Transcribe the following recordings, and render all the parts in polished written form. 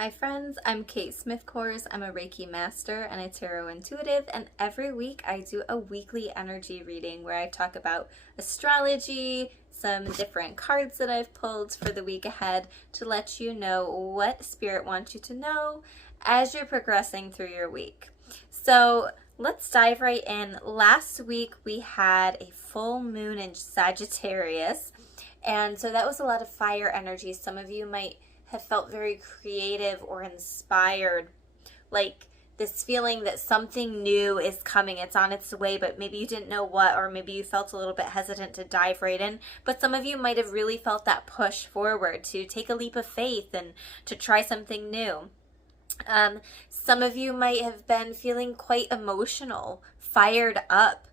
Hi friends, I'm Kate Smith-Kors. I'm a Reiki master and a tarot intuitive, and every week I do a weekly energy reading where I talk about astrology, some different cards that I've pulled for the week ahead to let you know what Spirit wants you to know as you're progressing through your week. So let's dive right in. Last week we had a full moon in Sagittarius, and so that was a lot of fire energy. Some of you might have felt very creative or inspired, like this feeling that something new is coming, it's on its way, but maybe you didn't know what, or maybe you felt a little bit hesitant to dive right in. But some of you might have really felt that push forward to take a leap of faith and to try something new. Some of you might have been feeling quite emotional, fired up,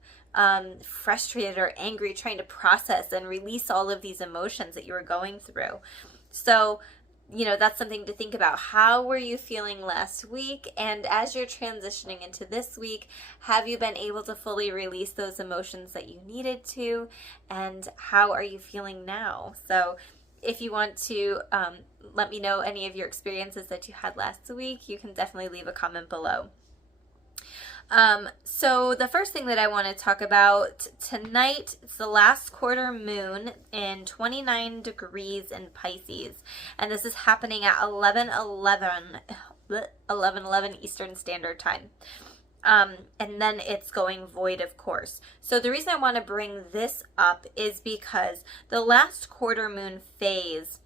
frustrated or angry, trying to process and release all of these emotions that you were going through. So that's something to think about. How were you feeling last week? And as you're transitioning into this week, have you been able to fully release those emotions that you needed to? And how are you feeling now? So if you want to let me know any of your experiences that you had last week, you can definitely leave a comment below. So the first thing that I want to talk about tonight, it's the last quarter moon in 29 degrees in Pisces, and this is happening at 11:11 Eastern Standard Time. And then it's going void, of course. So the reason I want to bring this up is because the last quarter moon phase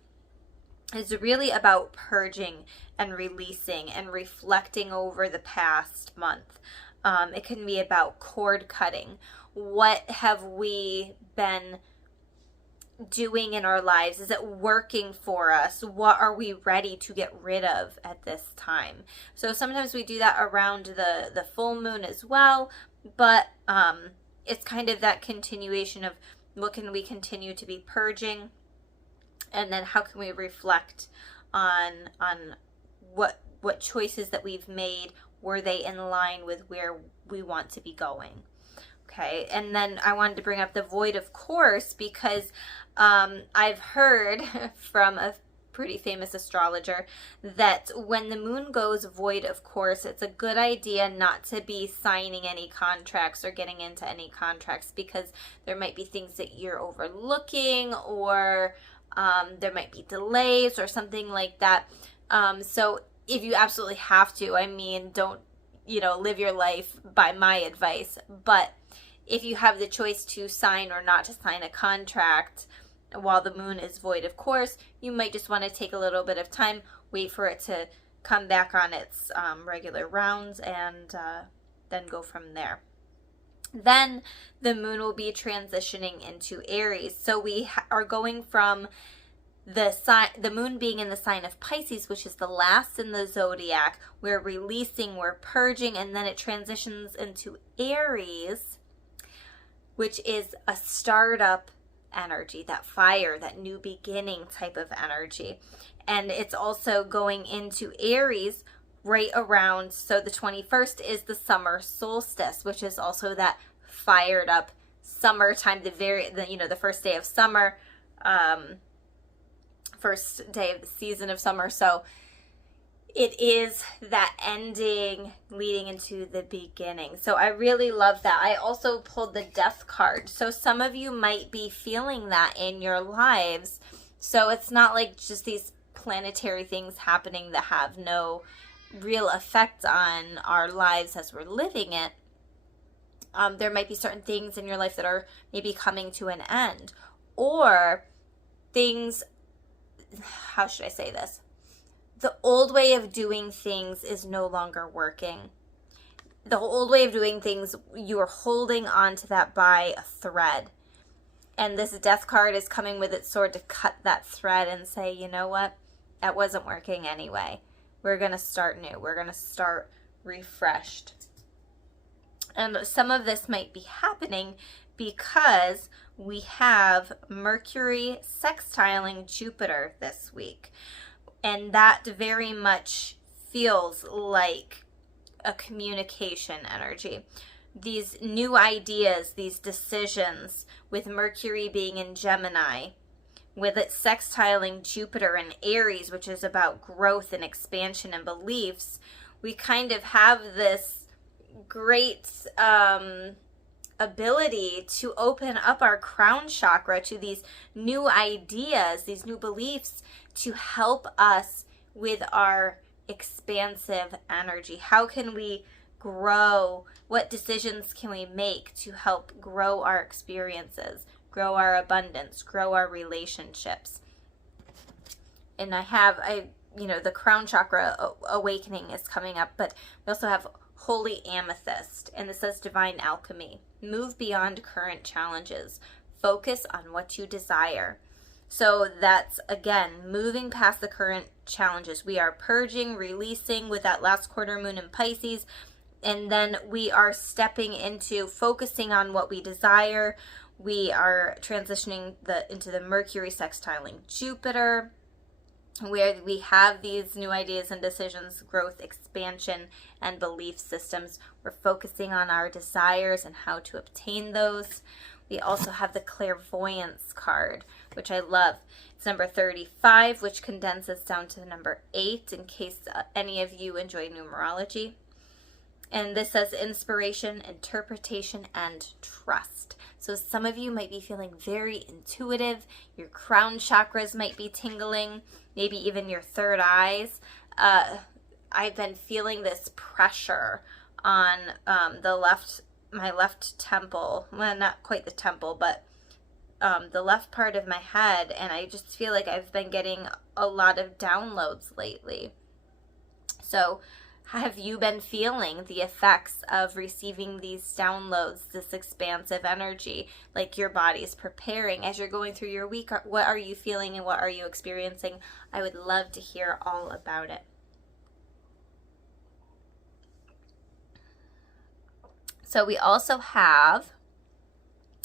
is really about purging and releasing and reflecting over the past month. It can be about cord cutting. What have we been doing in our lives? Is it working for us? What are we ready to get rid of at this time? So sometimes we do that around the full moon as well, but it's kind of that continuation of what can we continue to be purging, and then how can we reflect on what choices that we've made, were they in line with where we want to be going? Okay, and then I wanted to bring up the void, of course, because I've heard from a pretty famous astrologer that when the moon goes void, of course, it's a good idea not to be signing any contracts or getting into any contracts, because there might be things that you're overlooking, or there might be delays or something like that. So if you absolutely have to, don't, live your life by my advice. But if you have the choice to sign or not to sign a contract while the moon is void, of course, you might just want to take a little bit of time, wait for it to come back on its regular rounds, and then go from there. Then the moon will be transitioning into Aries. So we are going from the moon being in the sign of Pisces, which is the last in the zodiac. We're releasing, we're purging, and then it transitions into Aries, which is a startup energy, that fire, that new beginning type of energy. And it's also going into Aries right around, so the 21st is the summer solstice, which is also that fired up summertime, the first day of summer, first day of the season of summer. So it is that ending leading into the beginning. So I really love that. I also pulled the Death card. So some of you might be feeling that in your lives. So it's not like just these planetary things happening that have no real effect on our lives as we're living it. There might be certain things in your life that are maybe coming to an end, or things, how should I say this? The old way of doing things is no longer working. The old way of doing things, you are holding on to that by a thread. And this Death card is coming with its sword to cut that thread and say, you know what? That wasn't working anyway. We're going to start new. We're going to start refreshed. And some of this might be happening because we have Mercury sextiling Jupiter this week. And that very much feels like a communication energy. These new ideas, these decisions, with Mercury being in Gemini, with it sextiling Jupiter and Aries, which is about growth and expansion and beliefs, we kind of have this great ability to open up our crown chakra to these new ideas, these new beliefs, to help us with our expansive energy. How can we grow? What decisions can we make to help grow our experiences, grow our abundance, grow our relationships? And the crown chakra awakening is coming up, but we also have holy amethyst, and this says divine alchemy. Move beyond current challenges. Focus on what you desire. So that's, again, moving past the current challenges. We are purging, releasing with that last quarter moon in Pisces, and then we are stepping into focusing on what we desire. We are transitioning into the Mercury sextiling Jupiter, where we have these new ideas and decisions, growth, expansion, and belief systems. We're focusing on our desires and how to obtain those. We also have the clairvoyance card, which I love. It's number 35, which condenses down to the number 8 in case any of you enjoy numerology. And this says inspiration, interpretation, and trust. So some of you might be feeling very intuitive. Your crown chakras might be tingling, maybe even your third eyes. I've been feeling this pressure on my left temple. Well, not quite the temple, but the left part of my head. And I just feel like I've been getting a lot of downloads lately. So have you been feeling the effects of receiving these downloads, this expansive energy, like your body's preparing as you're going through your week? What are you feeling and what are you experiencing? I would love to hear all about it. So we also have,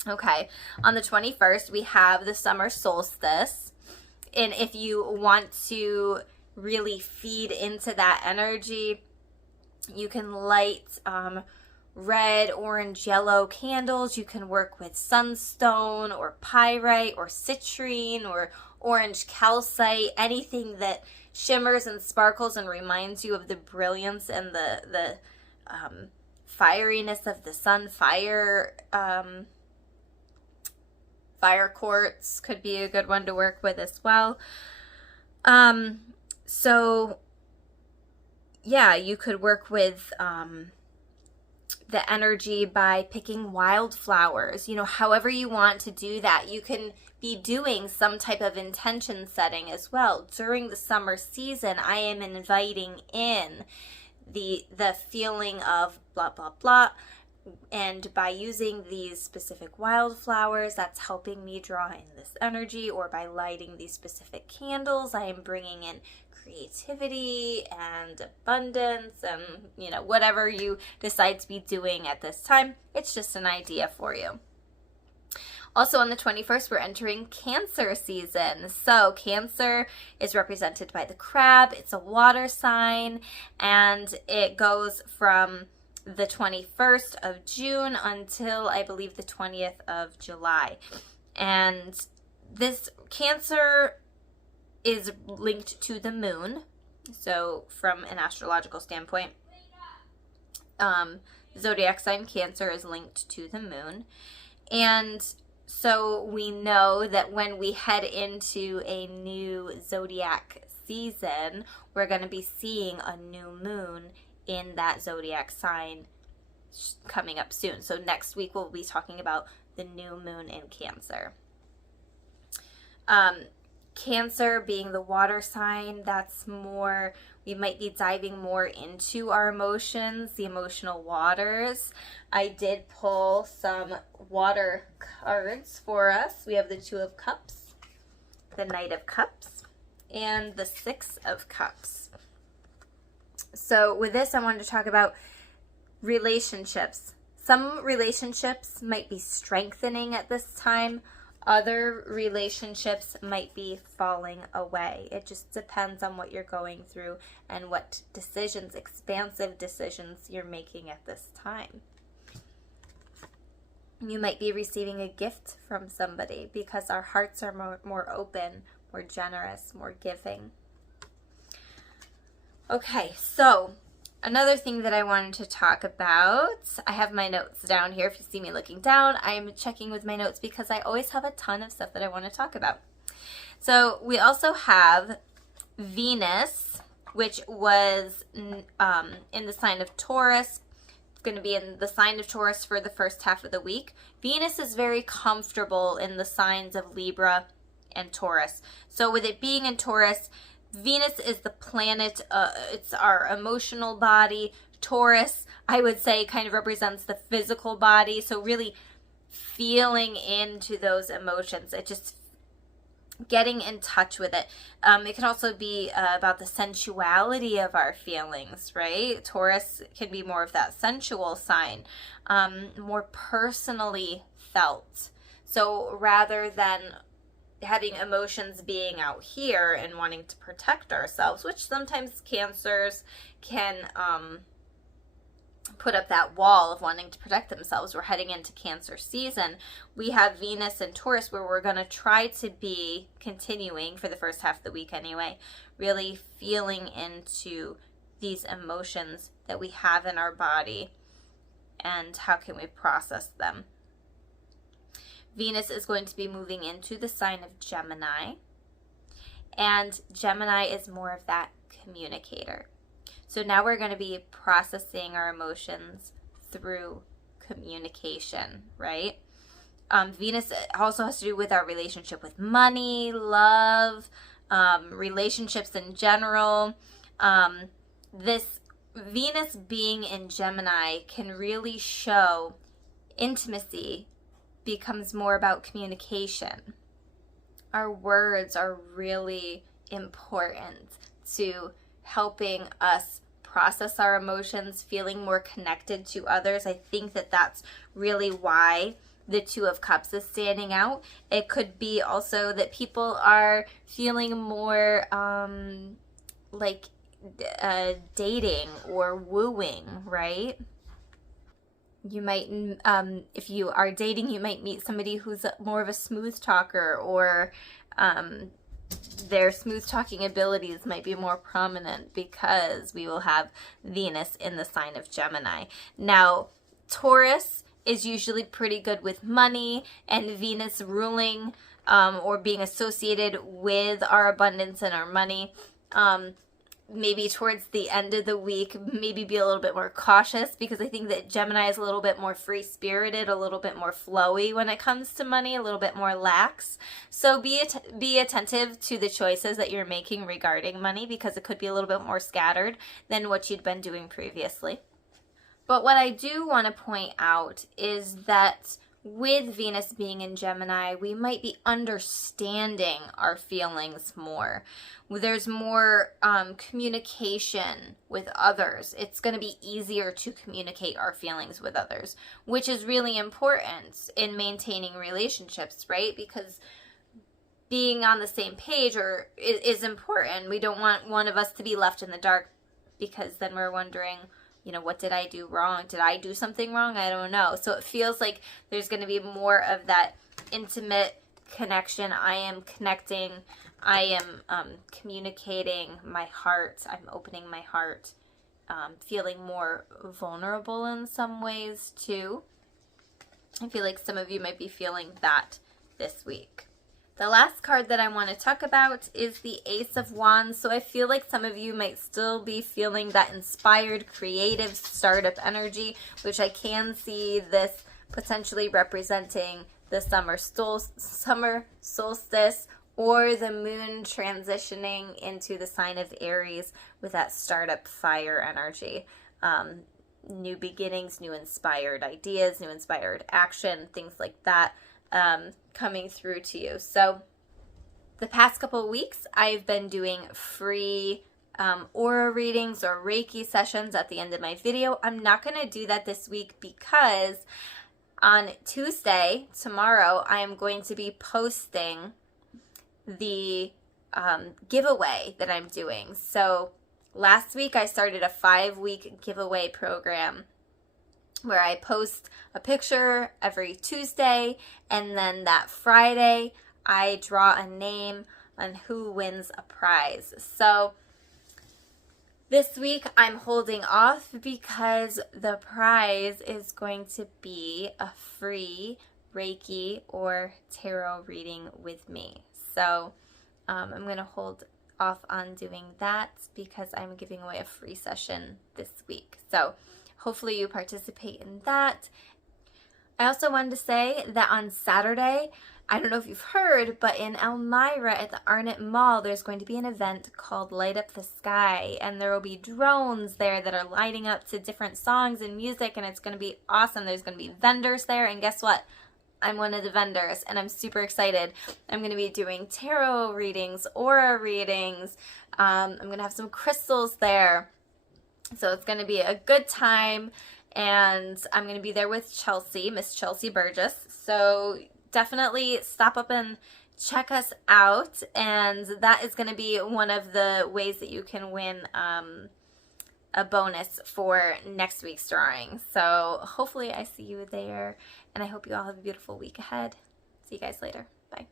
on the 21st, we have the summer solstice. And if you want to really feed into that energy, you can light red, orange, yellow candles. You can work with sunstone or pyrite or citrine or orange calcite, anything that shimmers and sparkles and reminds you of the brilliance and the fieriness of the sun. Fire quartz could be a good one to work with as well. You could work with the energy by picking wildflowers. However you want to do that. You can be doing some type of intention setting as well. During the summer season, I am inviting in the feeling of blah, blah, blah. And by using these specific wildflowers, that's helping me draw in this energy. Or by lighting these specific candles, I am bringing in creativity and abundance and, whatever you decide to be doing at this time. It's just an idea for you. Also on the 21st, we're entering Cancer season. So Cancer is represented by the crab. It's a water sign, and it goes from the 21st of June until I believe the 20th of July. And this Cancer is linked to the moon. So from an astrological standpoint, zodiac sign Cancer is linked to the moon. And so we know that when we head into a new zodiac season, we're going to be seeing a new moon in that zodiac sign coming up soon. So next week we'll be talking about the new moon in Cancer. Cancer being the water sign, that's more, we might be diving more into our emotions, the emotional waters. I did pull some water cards for us. We have the 2 of Cups, the Knight of Cups, and the 6 of Cups. So with this, I wanted to talk about relationships. Some relationships might be strengthening at this time. Other relationships might be falling away. It just depends on what you're going through and what decisions, expansive decisions, you're making at this time. You might be receiving a gift from somebody because our hearts are more open, more generous, more giving. Okay, so another thing that I wanted to talk about, I have my notes down here. If you see me looking down, I'm checking with my notes because I always have a ton of stuff that I want to talk about. So we also have Venus, which was in the sign of Taurus. It's going to be in the sign of Taurus for the first half of the week. Venus is very comfortable in the signs of Libra and Taurus. So with it being in Taurus, Venus is the planet, it's our emotional body. Taurus, I would say, kind of represents the physical body. So really feeling into those emotions. It just getting in touch with it. It can also be about the sensuality of our feelings, right? Taurus can be more of that sensual sign, more personally felt. So rather than having emotions being out here and wanting to protect ourselves, which sometimes Cancers can put up that wall of wanting to protect themselves. We're heading into Cancer season. We have Venus and Taurus where we're going to try to be continuing for the first half of the week anyway, really feeling into these emotions that we have in our body and how can we process them. Venus is going to be moving into the sign of Gemini, and Gemini is more of that communicator. So now we're going to be processing our emotions through communication, right? Venus also has to do with our relationship with money, love, relationships in general. This Venus being in Gemini can really show intimacy becomes more about communication. Our words are really important to helping us process our emotions, feeling more connected to others. I think that that's really why the Two of Cups is standing out. It could be also that people are feeling more like dating or wooing, right? You might, if you are dating, you might meet somebody who's more of a smooth talker, or their smooth talking abilities might be more prominent because we will have Venus in the sign of Gemini. Now, Taurus is usually pretty good with money, and Venus ruling or being associated with our abundance and our money. Maybe towards the end of the week, maybe be a little bit more cautious, because I think that Gemini is a little bit more free-spirited, a little bit more flowy when it comes to money, a little bit more lax. So be attentive to the choices that you're making regarding money, because it could be a little bit more scattered than what you'd been doing previously. But what I do want to point out is that with Venus being in Gemini, we might be understanding our feelings more. There's more communication with others. It's going to be easier to communicate our feelings with others, which is really important in maintaining relationships, right? Because being on the same page is important. We don't want one of us to be left in the dark, because then we're wondering, what did I do wrong? Did I do something wrong? I don't know. So it feels like there's going to be more of that intimate connection. I am connecting. I am communicating my heart. I'm opening my heart. Feeling more vulnerable in some ways too. I feel like some of you might be feeling that this week. The last card that I want to talk about is the Ace of Wands. So I feel like some of you might still be feeling that inspired, creative startup energy, which I can see this potentially representing the summer solstice, or the moon transitioning into the sign of Aries with that startup fire energy. New beginnings, new inspired ideas, new inspired action, things like that. Coming through to you. So the past couple of weeks, I've been doing free aura readings or Reiki sessions at the end of my video. I'm not going to do that this week because on Tuesday, tomorrow, I am going to be posting the giveaway that I'm doing. So last week, I started a 5-week giveaway program where I post a picture every Tuesday, and then that Friday I draw a name on who wins a prize. So this week I'm holding off because the prize is going to be a free Reiki or tarot reading with me. So I'm going to hold off on doing that because I'm giving away a free session this week. So hopefully you participate in that. I also wanted to say that on Saturday, I don't know if you've heard, but in Elmira at the Arnott Mall, there's going to be an event called Light Up the Sky, and there will be drones there that are lighting up to different songs and music, and it's going to be awesome. There's going to be vendors there, and guess what? I'm one of the vendors, and I'm super excited. I'm going to be doing tarot readings, aura readings. I'm going to have some crystals there. So it's going to be a good time, and I'm going to be there with Chelsea, Miss Chelsea Burgess. So definitely stop up and check us out, and that is going to be one of the ways that you can win a bonus for next week's drawing. So hopefully I see you there, and I hope you all have a beautiful week ahead. See you guys later. Bye.